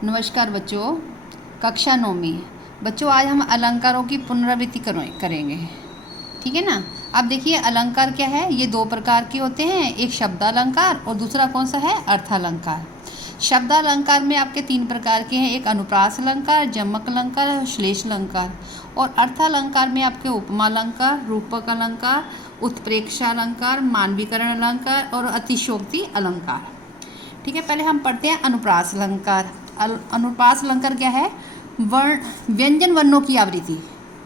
नमस्कार बच्चों, कक्षा 9वीं। बच्चों आज हम अलंकारों की पुनरावृत्ति करेंगे, ठीक है ना। अब देखिए अलंकार क्या है, ये दो प्रकार के होते हैं, एक शब्दालंकार और दूसरा कौन सा है, अर्थालंकार। शब्दालंकार में आपके तीन प्रकार के हैं, एक अनुप्रास अलंकार, जमक अलंकार और श्लेष अलंकार। और अर्थालंकार में आपके उपमा अलंकार, रूपक अलंकार, उत्प्रेक्षा अलंकार, मानवीकरण अलंकार और अतिशयोक्ति अलंकार। ठीक है, पहले हम पढ़ते हैं अनुप्रास अलंकार। अनुप्रास अलंकार क्या है, व्यंजन वर्णों की आवृत्ति।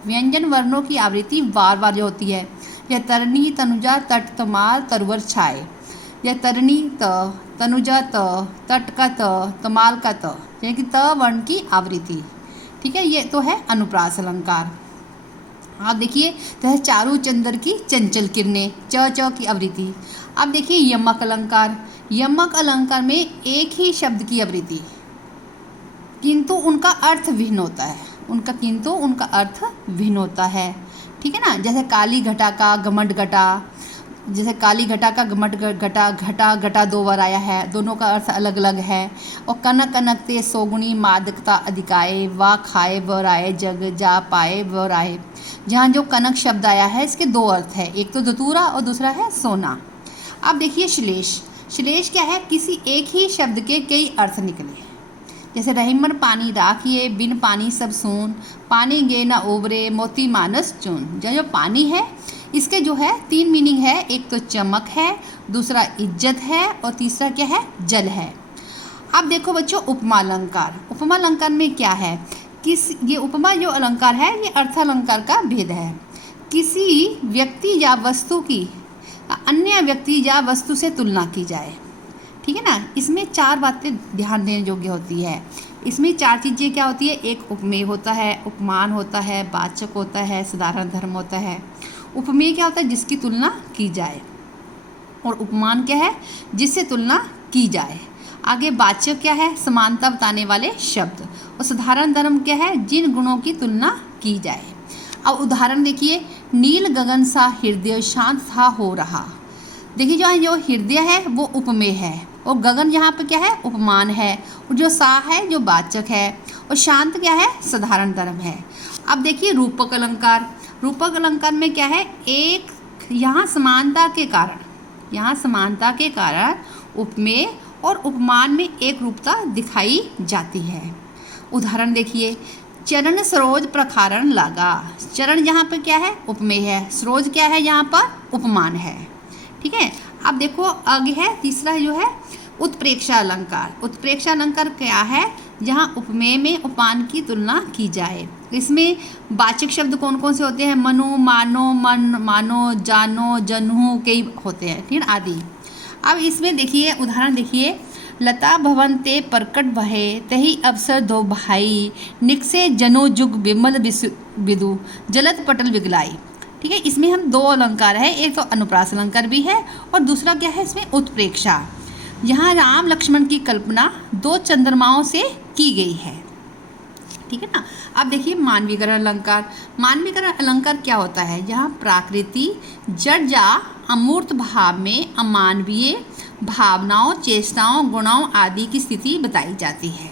व्यंजन वर्णों की आवृत्ति बार बार जो होती है, यह तरनी तनुजा तट तमाल तरवर छाए, यह तरनी त तनुजा त तट का त तमाल का त, यानी कि त वर्ण की आवृत्ति। ठीक है, ये तो है अनुप्रास अलंकार। आप देखिए तो चारू चंद्र की चंचल किरणें, च की आवृत्ति। अब देखिए यमक अलंकार। यमक अलंकार में एक ही शब्द की आवृत्ति, किंतु उनका अर्थ भिन्न होता है। उनका अर्थ भिन्न होता है। ठीक है ना, जैसे काली घटा का घमंड घटा, जैसे काली घटा का घमंड घटा, घटा घटा दो बार आया है, दोनों का अर्थ अलग अलग है। और कनक कनकते सोगुनी मादकता अधिकाए, वा खाए व राय जग जा पाए व राय। जहाँ जो कनक शब्द आया है इसके दो अर्थ है, एक तो धतूरा और दूसरा है सोना। अब देखिए श्लेष। श्लेष क्या है, किसी एक ही शब्द के कई अर्थ निकले। जैसे रहीमन पानी राखिए, बिन पानी सब सून, पानी गे न ओबरे, मोती मानस चून। जो पानी है इसके जो है तीन मीनिंग है, एक तो चमक है, दूसरा इज्जत है और तीसरा क्या है, जल है। अब देखो बच्चों उपमा अलंकार। उपमा अलंकार में क्या है, ये उपमा जो अलंकार है ये अर्थालंकार का भेद है। किसी व्यक्ति या वस्तु की अन्य व्यक्ति या वस्तु से तुलना की जाए। ठीक है ना, इसमें चार बातें ध्यान देने योग्य होती है। इसमें चार चीज़ें क्या होती है, एक उपमेय होता है, उपमान होता है, वाचक होता है, साधारण धर्म होता है। उपमेय क्या होता है, जिसकी तुलना की जाए, और उपमान क्या है, जिससे तुलना की जाए। आगे वाचक क्या है, समानता बताने वाले शब्द। और साधारण धर्म क्या है, जिन गुणों की तुलना की जाए। अब उदाहरण देखिए, नील गगन सा हृदय शांत था हो रहा। देखिए जो हृदय है वो उपमेय है, और गगन यहाँ पे क्या है, उपमान है, और जो सा है जो वाचक है, और शांत क्या है, साधारण धर्म है। अब देखिए रूपक अलंकार। रूपक अलंकार में क्या है, एक यहाँ समानता के कारण उपमेय और उपमान में एक रूपता दिखाई जाती है। उदाहरण देखिए, चरण सरोज प्रखारण लागा। चरण यहाँ पे क्या है, उपमेय है, सरोज क्या है, यहाँ पर उपमान है। ठीक है, अब देखो आगे है तीसरा जो है उत्प्रेक्षा अलंकार। उत्प्रेक्षा अलंकार क्या है, जहाँ उपमेय में उपमान की तुलना की जाए। इसमें वाचक शब्द कौन कौन से होते हैं, मनु, मानो, मन, मानो, जानो, जनहु, कई होते हैं, ठीक है आदि। अब इसमें देखिए उदाहरण देखिए, लता भवन ते परकट बहे, तही अवसर दो भाई, निकसे जनो जुग विमल विदु, जलत पटल विगलाई। ठीक है, इसमें हम दो अलंकार है, एक तो अनुप्रास अलंकार भी है और दूसरा क्या है इसमें उत्प्रेक्षा। यहाँ राम लक्ष्मण की कल्पना दो चंद्रमाओं से की गई है। ठीक है ना। अब देखिए मानवीकरण अलंकार। मानवीकरण अलंकार क्या होता है, यहाँ प्राकृति जड़ या अमूर्त भाव में अमानवीय भावनाओं, चेष्टाओं, गुणों आदि की स्थिति बताई जाती है।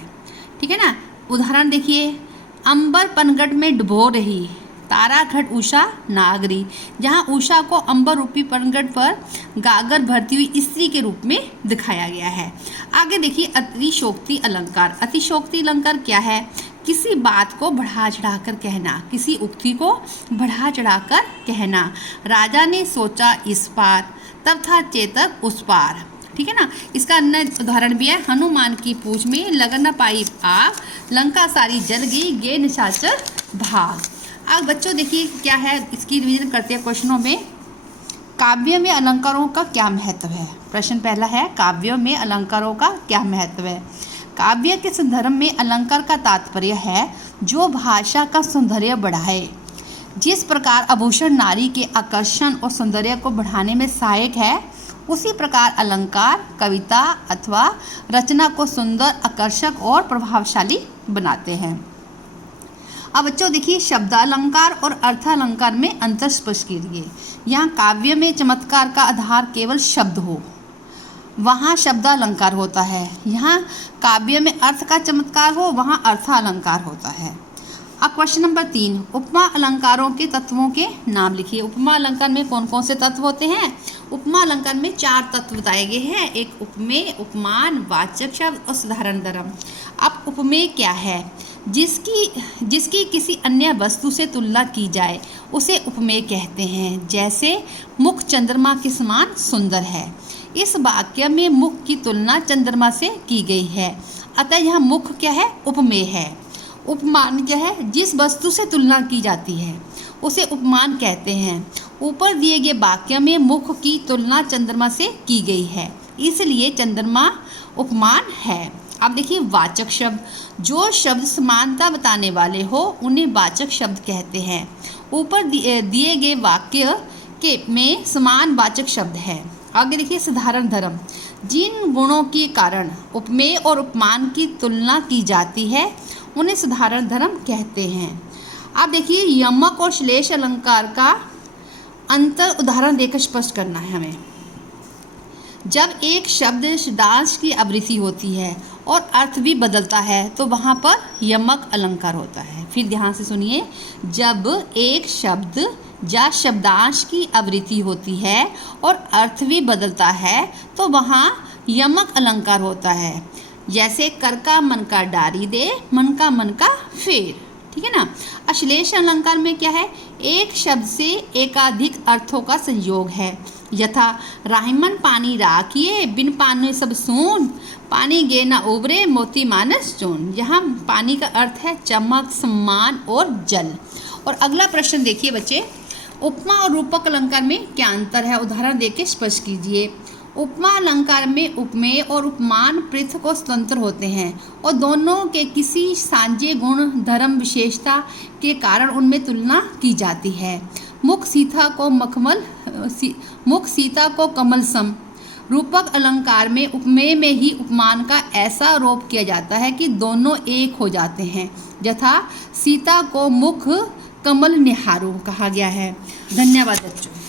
ठीक है ना। उदाहरण देखिए, अंबर पनघट में डुबो रही, तारा घट उषा नागरी। जहाँ उषा को अंबर रूपी पनघट पर गागर भरती हुई स्त्री के रूप में दिखाया गया है। आगे देखिए अतिशयोक्ति अलंकार। अतिशयोक्ति अलंकार क्या है, किसी बात को बढ़ा चढ़ाकर कहना, किसी उक्ति को बढ़ा चढ़ाकर कहना। राजा ने सोचा इस पार, तब था चेतक उस पार। ठीक है ना। इसका अन्य उदाहरण भी है, हनुमान की पूछ में लगन न पाई आग, लंका सारी जल गई गे निशाचर भाग। अब बच्चों देखिए क्या है, इसकी रिवीजन करते हैं क्वेश्चनों में। काव्य में अलंकारों का क्या महत्व है। प्रश्न पहला है, काव्य में अलंकारों का क्या महत्व है। काव्य के संदर्भ में अलंकार का तात्पर्य है जो भाषा का सौंदर्य बढ़ाए। जिस प्रकार आभूषण नारी के आकर्षण और सौंदर्य को बढ़ाने में सहायक है, उसी प्रकार अलंकार कविता अथवा रचना को सुंदर, आकर्षक और प्रभावशाली बनाते हैं। अब बच्चों देखिए शब्दालंकार और अर्थालंकार में अंतर स्पष्ट कीजिए। यहाँ काव्य में चमत्कार का आधार केवल शब्द हो, वहाँ शब्दालंकार होता है। यहाँ काव्य में अर्थ का चमत्कार हो, वहाँ अर्थालंकार होता है। अब क्वेश्चन नंबर 3, उपमा अलंकारों के तत्वों के नाम लिखिए। उपमा अलंकार में कौन कौन से तत्व होते हैं? उपमा अलंकार में 4 तत्व बताए गए हैं। एक उपमेय, उपमान, वाचक शब्द और साधारण धर्म। अब उपमेय क्या है? जिसकी किसी अन्य वस्तु से तुलना की जाए उसे उपमेय कहते हैं। जैसे मुख चंद्रमा के समान सुंदर है। इस वाक्य में मुख की तुलना चंद्रमा से की गई है, अतः यह मुख क्या है? उपमेय है। उपमान क्या है? जिस वस्तु से तुलना की जाती है उसे उपमान कहते हैं। ऊपर दिए गए वाक्य में मुख की तुलना चंद्रमा से की गई है, इसलिए चंद्रमा उपमान है। अब देखिए वाचक शब्द, जो शब्द समानता बताने वाले हो उन्हें वाचक शब्द कहते हैं। ऊपर दिए गए वाक्य के में समान वाचक शब्द है। आगे देखिए साधारण धर्म, जिन गुणों के कारण उपमेय और उपमान की तुलना की जाती है उन्हें साधारण धर्म कहते हैं। अब देखिए यमक और श्लेष अलंकार का अंतर उदाहरण देकर स्पष्ट करना है हमें। जब एक शब्द शब्दांश की आवृत्ति होती है और अर्थ भी बदलता है तो वहाँ पर यमक अलंकार होता है। फिर ध्यान से सुनिए, जब एक शब्द या शब्दांश की आवृत्ति होती है और अर्थ भी बदलता है तो वहाँ यमक अलंकार होता है। जैसे कर का मन का डारी दे, मन का फेर। ठीक है ना। अश्लेष अलंकार में क्या है? एक शब्द से एकाधिक अर्थों का संयोग है। यथा राहिमन पानी राखिए, बिन पानी सब सून, पानी गे न उबरे, मोती मानस चून। यहाँ पानी का अर्थ है चमक, सम्मान और जल। और अगला प्रश्न देखिए बच्चे, उपमा और रूपक अलंकार में क्या अंतर है? उदाहरण देके स्पष्ट कीजिए। उपमा अलंकार में उपमेय और उपमान पृथक और स्वतंत्र होते हैं और दोनों के किसी सांझे गुण, धर्म, विशेषता के कारण उनमें तुलना की जाती है। मुख सीता को कमल सम। रूपक अलंकार में उपमेय में ही उपमान का ऐसा आरोप किया जाता है कि दोनों एक हो जाते हैं। यथा सीता को मुख कमल निहारो कहा गया है। धन्यवाद बच्चों।